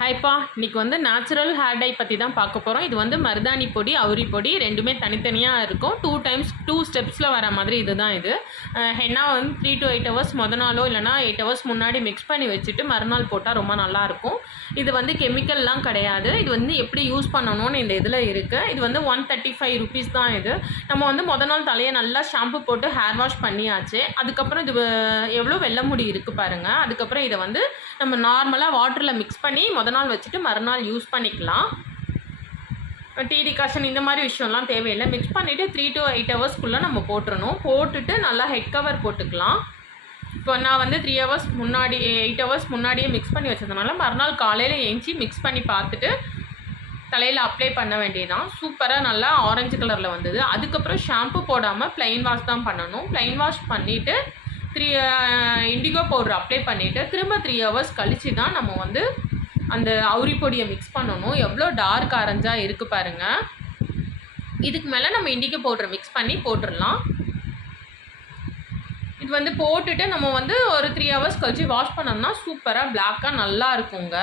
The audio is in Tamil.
ஹாய்ப்பா, இன்றைக்கி வந்து நேச்சுரல் ஹேர் டை பற்றி தான் பார்க்க போகிறோம். இது வந்து மருதாணி பொடி, அவுரி பொடி ரெண்டுமே தனித்தனியாக இருக்கும். 2 ஸ்டெப்ஸில் வர மாதிரி இதுதான் இது. ஹென்னா வந்து 3 to 8 ஹவர்ஸ் நாளோ இல்லைனா 8 ஹவர்ஸ் முன்னாடி மிக்ஸ் பண்ணி வச்சுட்டு மறுநாள் போட்டால் ரொம்ப நல்லாயிருக்கும். இது வந்து கெமிக்கல்லாம் கிடையாது. இது வந்து எப்படி யூஸ் பண்ணணும்னு இந்த இதில் இருக்குது. இது வந்து 135 ருபீஸ் தான் இது. நம்ம வந்து நாள் தலையை நல்லா ஷாம்பு போட்டு ஹேர் வாஷ் பண்ணியாச்சு. அதுக்கப்புறம் இது எவ்வளோ வெள்ளை முடி இருக்குது பாருங்கள். அதுக்கப்புறம் இதை வந்து நம்ம நார்மலாக வாட்டரில் மிக்ஸ் பண்ணி நாள் வச்சுட்டு மறுநாள் யூஸ் பண்ணிக்கலாம். டீ டிகாஷன் இந்த மாதிரி விஷயம்லாம் தேவையில்லை. மிக்ஸ் பண்ணிவிட்டு 3 to 8 ஹவர்ஸ்க்குள்ளே நம்ம போட்டுறணும். போட்டுட்டு நல்லா ஹெட் கவர் போட்டுக்கலாம். இப்போ நான் வந்து 3 ஹவர்ஸ் முன்னாடி 8 ஹவர்ஸ் முன்னாடியே மிக்ஸ் பண்ணி வச்சதுனால மறுநாள் காலையில் எழுந்துச்சி மிக்ஸ் பண்ணி பார்த்துட்டு தலையில் அப்ளை பண்ண வேண்டியதான். சூப்பராக நல்லா ஆரஞ்சு கலரில் வந்தது. அதுக்கப்புறம் ஷாம்பு போடாமல் ப்ளைன் வாஷ் தான் பண்ணணும். ப்ளைன் வாஷ் பண்ணிவிட்டு இண்டிகோ பவுடர் அப்ளை பண்ணிவிட்டு திரும்ப 3 ஹவர்ஸ் கழித்து தான் நம்ம வந்து அந்த அவுரி பொடியை மிக்ஸ் பண்ணணும். எவ்வளோ டார்க் ஆரஞ்சாக இருக்குது பாருங்கள். இதுக்கு மேலே நம்ம இண்டிகோ பவுடரை மிக்ஸ் பண்ணி போட்டுடலாம். இது வந்து போட்டுட்டு நம்ம வந்து ஒரு 3 ஹவர்ஸ் கழிச்சு வாஷ் பண்ணோம்னா சூப்பராக பிளாக்காக நல்லா இருக்குங்க.